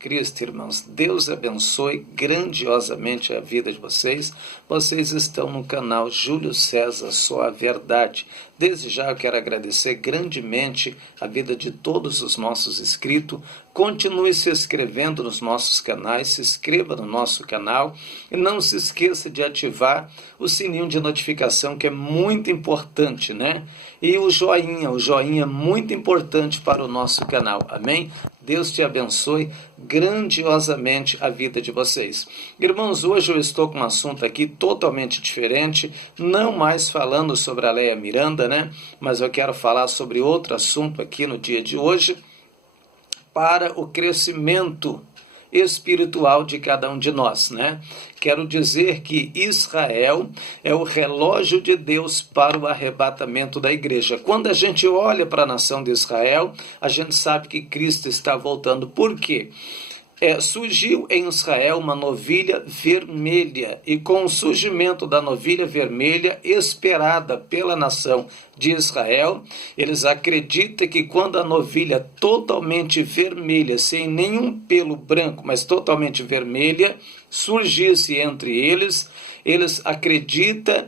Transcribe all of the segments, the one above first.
Cristo, irmãos, Deus abençoe grandiosamente a vida de vocês. Vocês estão no canal Júlio César, só a verdade. Desde já eu quero agradecer grandemente a vida de todos os nossos inscritos. Continue se inscrevendo nos nossos canais, se inscreva no nosso canal e não se esqueça de ativar o sininho de notificação, que é muito importante, né? E o joinha é muito importante para o nosso canal, amém? Deus te abençoe grandiosamente a vida de vocês. Irmãos, hoje eu estou com um assunto aqui totalmente diferente, não mais falando sobre a Leia Miranda, né? Mas eu quero falar sobre outro assunto aqui no dia de hoje, para o crescimento espiritual de cada um de nós, né? Quero dizer que Israel é o relógio de Deus para o arrebatamento da igreja. Quando a gente olha para a nação de Israel, a gente sabe que Cristo está voltando. Por quê? Surgiu em Israel uma novilha vermelha, e com o surgimento da novilha vermelha esperada pela nação de Israel, eles acreditam que quando a novilha totalmente vermelha, sem nenhum pelo branco, mas totalmente vermelha, surgisse entre eles acreditam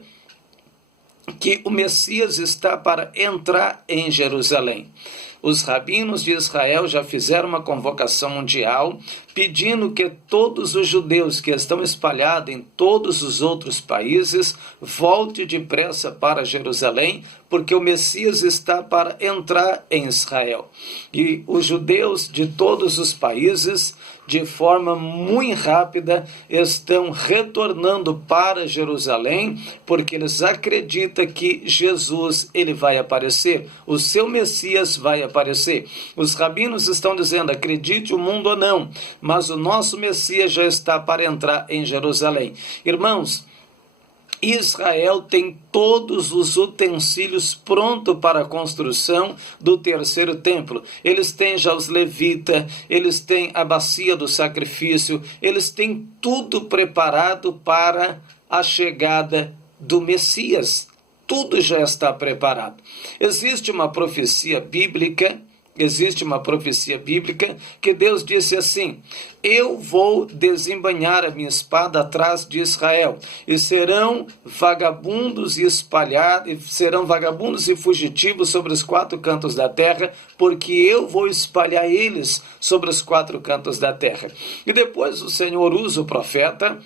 que o Messias está para entrar em Jerusalém. Os rabinos de Israel já fizeram uma convocação mundial pedindo que todos os judeus que estão espalhados em todos os outros países voltem depressa para Jerusalém, porque o Messias está para entrar em Israel. E os judeus de todos os países, de forma muito rápida, estão retornando para Jerusalém, porque eles acreditam que Jesus ele vai aparecer, o seu Messias vai aparecer. Os rabinos estão dizendo, acredite o mundo ou não, mas o nosso Messias já está para entrar em Jerusalém. Irmãos, Israel tem todos os utensílios prontos para a construção do terceiro templo. Eles têm já os levitas, eles têm a bacia do sacrifício, eles têm tudo preparado para a chegada do Messias. Tudo já está preparado. Existe uma profecia bíblica que Deus disse assim: eu vou desembainhar a minha espada atrás de Israel, e serão vagabundos e espalhados, serão vagabundos e fugitivos sobre os quatro cantos da terra, porque eu vou espalhar eles sobre os quatro cantos da terra. E depois o Senhor usa o profeta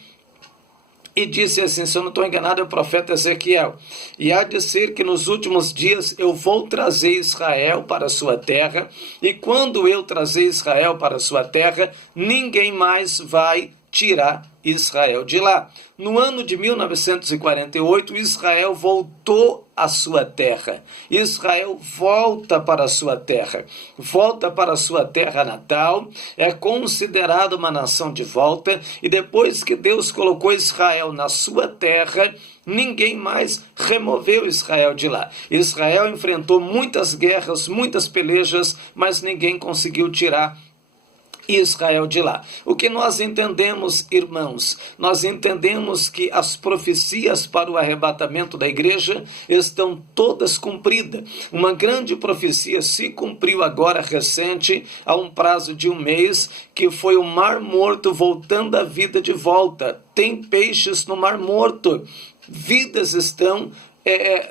e disse assim, se eu não estou enganado, é o profeta Ezequiel: e há de ser que nos últimos dias eu vou trazer Israel para a sua terra, e quando eu trazer Israel para a sua terra, ninguém mais vai tirar Israel de lá. No ano de 1948, Israel voltou à sua terra. Israel volta para a sua terra. Volta para a sua terra natal. É considerado uma nação de volta. E depois que Deus colocou Israel na sua terra, ninguém mais removeu Israel de lá. Israel enfrentou muitas guerras, muitas pelejas, mas ninguém conseguiu tirar Israel de lá. O que nós entendemos, irmãos? Nós entendemos que as profecias para o arrebatamento da igreja estão todas cumpridas. Uma grande profecia se cumpriu agora recente, a um prazo de 1 mês, que foi o Mar Morto voltando à vida de volta. Tem peixes no Mar Morto. Vidas estão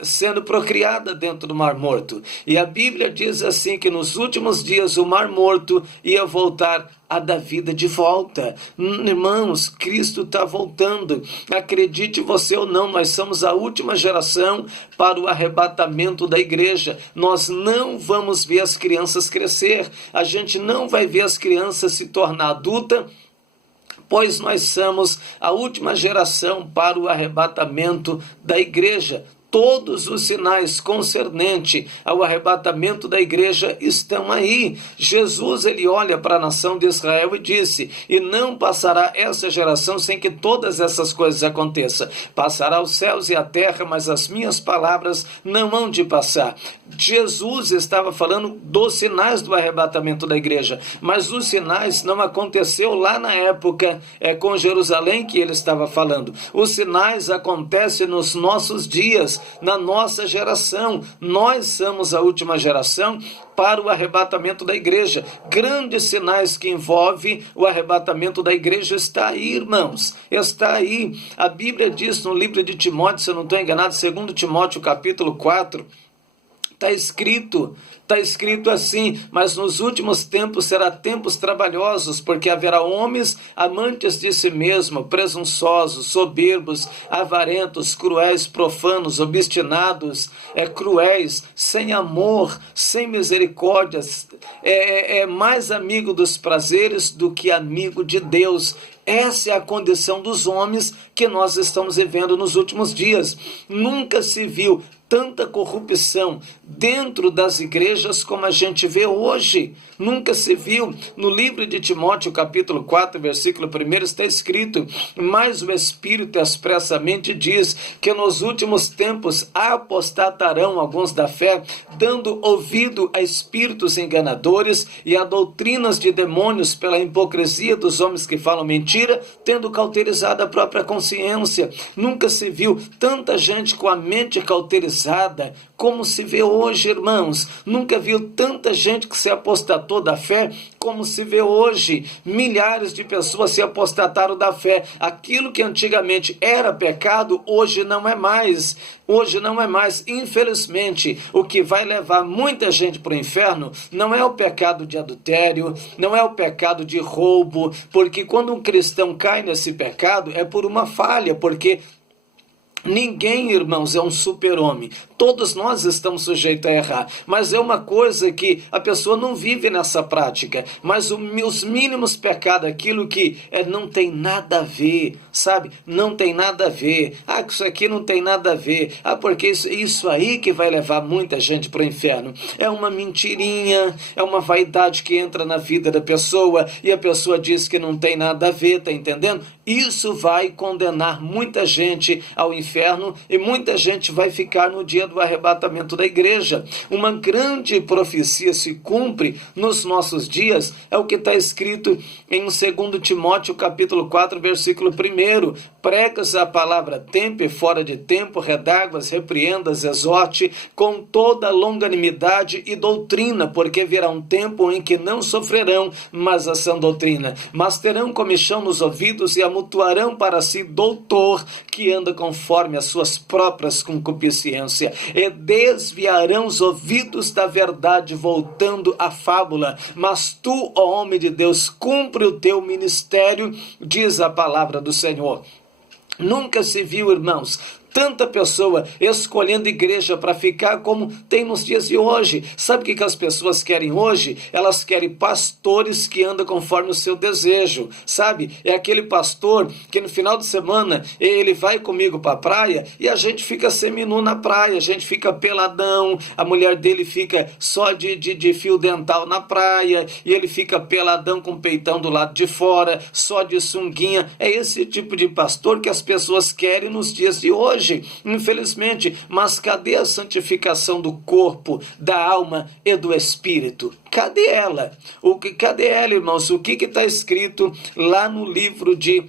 sendo procriada dentro do Mar Morto. E a Bíblia diz assim, que nos últimos dias o Mar Morto ia voltar a dar vida de volta. Irmãos, Cristo está voltando. Acredite você ou não, nós somos a última geração para o arrebatamento da igreja. Nós não vamos ver as crianças crescer. A gente não vai ver as crianças se tornar adulta, pois nós somos a última geração para o arrebatamento da igreja. Todos os sinais concernentes ao arrebatamento da igreja estão aí. Jesus, ele olha para a nação de Israel e disse, e não passará essa geração sem que todas essas coisas aconteçam. Passará os céus e a terra, mas as minhas palavras não hão de passar. Jesus estava falando dos sinais do arrebatamento da igreja, mas os sinais não aconteceu lá na época, com Jerusalém que ele estava falando. Os sinais acontecem nos nossos dias, na nossa geração. Nós somos a última geração para o arrebatamento da igreja. Grandes sinais que envolvem o arrebatamento da igreja está aí, irmãos. Está aí. A Bíblia diz no livro de Timóteo, se eu não estou enganado, 2 Timóteo capítulo 4, está escrito assim: mas nos últimos tempos será tempos trabalhosos, porque haverá homens amantes de si mesmo, presunçosos, soberbos, avarentos, cruéis, profanos, obstinados, cruéis, sem amor, sem misericórdias, mais amigo dos prazeres do que amigo de Deus. Essa é a condição dos homens que nós estamos vivendo nos últimos dias. Nunca se viu tanta corrupção dentro das igrejas como a gente vê hoje. Nunca se viu. No livro de Timóteo, capítulo 4, versículo 1, está escrito: mas o Espírito expressamente diz que nos últimos tempos apostatarão alguns da fé, dando ouvido a espíritos enganadores e a doutrinas de demônios, pela hipocrisia dos homens que falam mentira, tendo cauterizado a própria consciência. Nunca se viu tanta gente com a mente cauterizada como se vê hoje, irmãos. Nunca viu tanta gente que se apostatou da fé como se vê hoje. Milhares de pessoas se apostataram da fé. Aquilo que antigamente era pecado, hoje não é mais. Hoje não é mais. Infelizmente, o que vai levar muita gente para o inferno não é o pecado de adultério, não é o pecado de roubo, porque quando um cristão cai nesse pecado é por uma falha, porque ninguém, irmãos, é um super-homem. Todos nós estamos sujeitos a errar. Mas é uma coisa que a pessoa não vive nessa prática. Mas os mínimos pecados, aquilo que não tem nada a ver, sabe? Não tem nada a ver. Isso aqui não tem nada a ver. Porque isso aí que vai levar muita gente para o inferno. É uma mentirinha, é uma vaidade que entra na vida da pessoa e a pessoa diz que não tem nada a ver, tá entendendo? Isso vai condenar muita gente ao inferno e muita gente vai ficar no dia do arrebatamento da igreja. Uma grande profecia se cumpre nos nossos dias, é o que está escrito em 2 Timóteo capítulo 4, versículo 1. Pregas a palavra a tempo e fora de tempo, redáguas, repreendas, exorte com toda longanimidade e doutrina, porque virá um tempo em que não sofrerão mais a sã doutrina, mas terão comichão nos ouvidos e amontoarão para si doutor que anda conforme as suas próprias concupiscências, e desviarão os ouvidos da verdade, voltando à fábula. Mas tu, ó homem de Deus, cumpre o teu ministério, diz a palavra do Senhor. Nunca se viu, irmãos, tanta pessoa escolhendo igreja para ficar como tem nos dias de hoje. Sabe o que as pessoas querem hoje? Elas querem pastores que andam conforme o seu desejo, sabe? É aquele pastor que no final de semana ele vai comigo para a praia e a gente fica seminu na praia, a gente fica peladão, a mulher dele fica só de fio dental na praia e ele fica peladão com o peitão do lado de fora, só de sunguinha. É esse tipo de pastor que as pessoas querem nos dias de hoje, infelizmente. Mas cadê a santificação do corpo, da alma e do espírito? Cadê ela? Cadê ela, irmãos? O que está escrito lá no livro de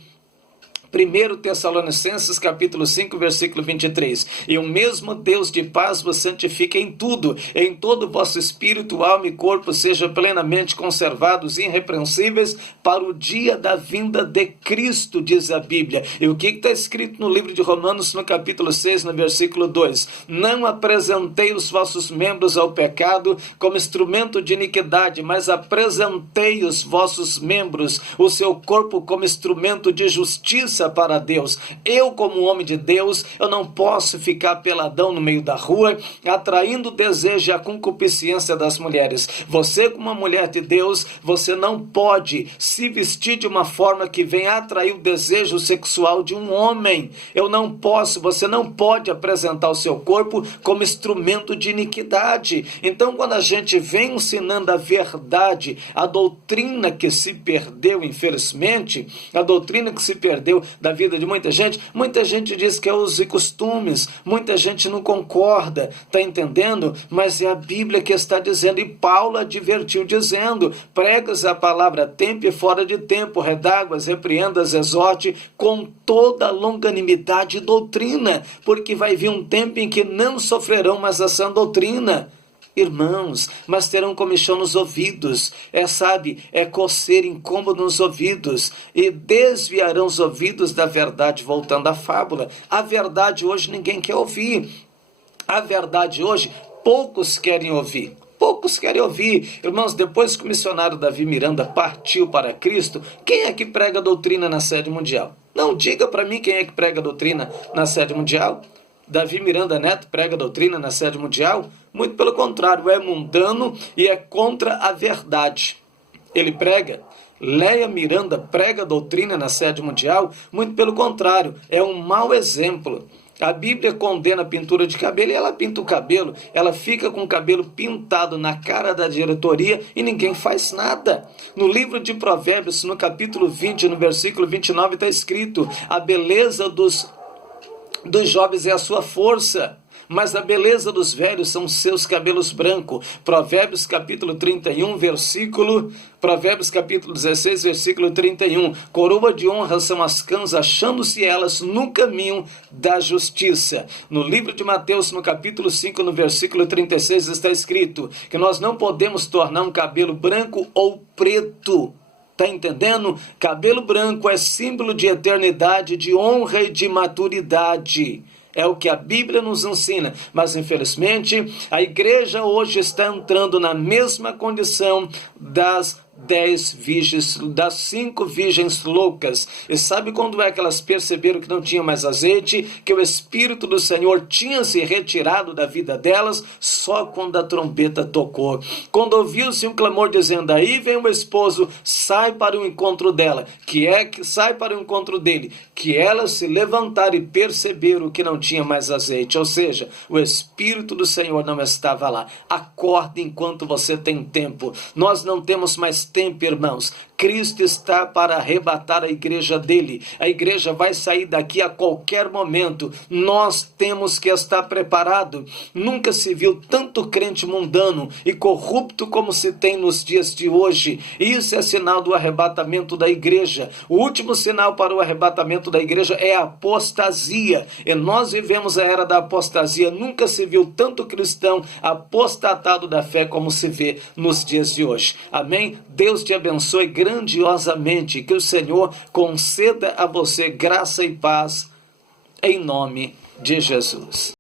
1 Tessalonicenses capítulo 5, versículo 23. E o mesmo Deus de paz vos santifica em tudo, em todo o vosso espírito, alma e corpo sejam plenamente conservados irrepreensíveis para o dia da vinda de Cristo, diz a Bíblia. E o que está escrito no livro de Romanos, no capítulo 6, no versículo 2? Não apresentei os vossos membros ao pecado como instrumento de iniquidade, mas apresentei os vossos membros, o seu corpo, como instrumento de justiça para Deus. Eu, como homem de Deus, eu não posso ficar peladão no meio da rua, atraindo o desejo e a concupiscência das mulheres. Você, como uma mulher de Deus, você não pode se vestir de uma forma que venha atrair o desejo sexual de um homem. Você não pode apresentar o seu corpo como instrumento de iniquidade. Então, quando a gente vem ensinando a verdade, a doutrina que se perdeu, infelizmente, a doutrina que se perdeu, da vida de muita gente diz que é os costumes, muita gente não concorda, está entendendo? Mas é a Bíblia que está dizendo, e Paulo advertiu dizendo, pregas a palavra a tempo e fora de tempo, redáguas, repreendas, exorte, com toda longanimidade e doutrina, porque vai vir um tempo em que não sofrerão mais a sã doutrina. Irmãos, mas terão comichão nos ouvidos, é coceira, incômodo nos ouvidos, e desviarão os ouvidos da verdade, voltando à fábula. A verdade hoje ninguém quer ouvir, a verdade hoje poucos querem ouvir. Poucos querem ouvir. Irmãos, depois que o missionário Davi Miranda partiu para Cristo, quem é que prega a doutrina na sede mundial? Não, diga para mim quem é que prega a doutrina na sede mundial. Davi Miranda Neto prega a doutrina na sede mundial? Muito pelo contrário, é mundano e é contra a verdade. Ele prega. Leia Miranda prega a doutrina na sede mundial? Muito pelo contrário, é um mau exemplo. A Bíblia condena a pintura de cabelo e ela pinta o cabelo, ela fica com o cabelo pintado na cara da diretoria e ninguém faz nada. No livro de Provérbios, no capítulo 20, no versículo 29, está escrito, a beleza dos jovens é a sua força, mas a beleza dos velhos são seus cabelos brancos. Provérbios capítulo 31, Provérbios capítulo 16, versículo 31. Coroa de honra são as cãs, achando-se elas no caminho da justiça. No livro de Mateus, no capítulo 5, no versículo 36, está escrito que nós não podemos tornar um cabelo branco ou preto. Está entendendo? Cabelo branco é símbolo de eternidade, de honra e de maturidade. É o que a Bíblia nos ensina. Mas, infelizmente, a igreja hoje está entrando na mesma condição das 5 virgens loucas. E sabe quando é que elas perceberam que não tinha mais azeite? Que o Espírito do Senhor tinha se retirado da vida delas? Só quando a trombeta tocou. Quando ouviu-se um clamor dizendo, aí vem o esposo, sai para o encontro dela. Sai para o encontro dele. Que elas se levantaram e perceberam que não tinha mais azeite. Ou seja, o Espírito do Senhor não estava lá. Acorde enquanto você tem tempo. Nós não temos mais tempo, irmãos. Cristo está para arrebatar a igreja dele. A igreja vai sair daqui a qualquer momento. Nós temos que estar preparado. Nunca se viu tanto crente mundano e corrupto como se tem nos dias de hoje. Isso é sinal do arrebatamento da igreja. O último sinal para o arrebatamento da igreja é a apostasia. E nós vivemos a era da apostasia. Nunca se viu tanto cristão apostatado da fé como se vê nos dias de hoje. Amém? Deus te abençoe grandiosamente, que o Senhor conceda a você graça e paz, em nome de Jesus.